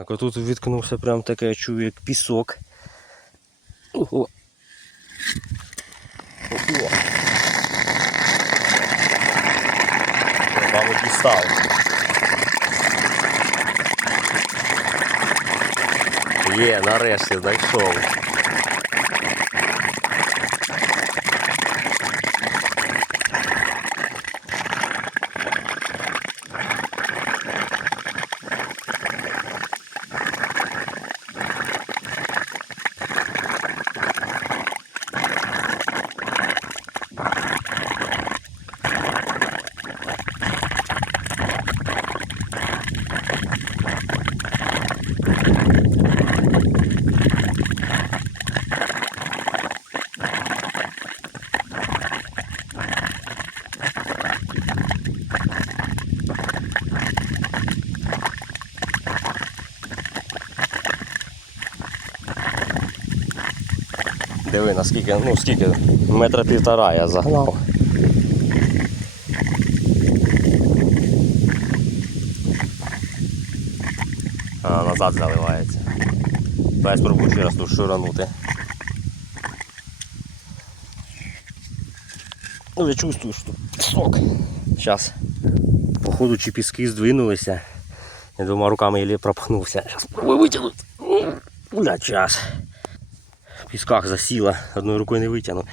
Так, отут відкнувся прям таке, я чую, як пісок. Ого. Ого. Мабуть, дістав. Є, нарешті знайшов. Диви, наскільки, ну скільки, метра півтора я загнав. А, назад заливається. Дай спробую ще раз тут шуранути. Ну, я чувствую, що сок. Зараз. Походу чи піски здвинулися. Я двома руками еле пропхнувся. Зараз спробую витягнути. Бля, час. В пісках засіла, одною рукою не витягну.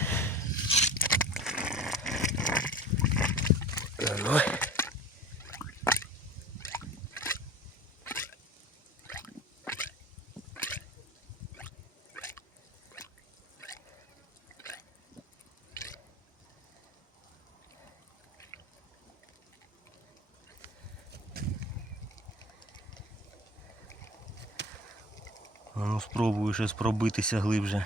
Ну. Спробую щось пробитися глибже.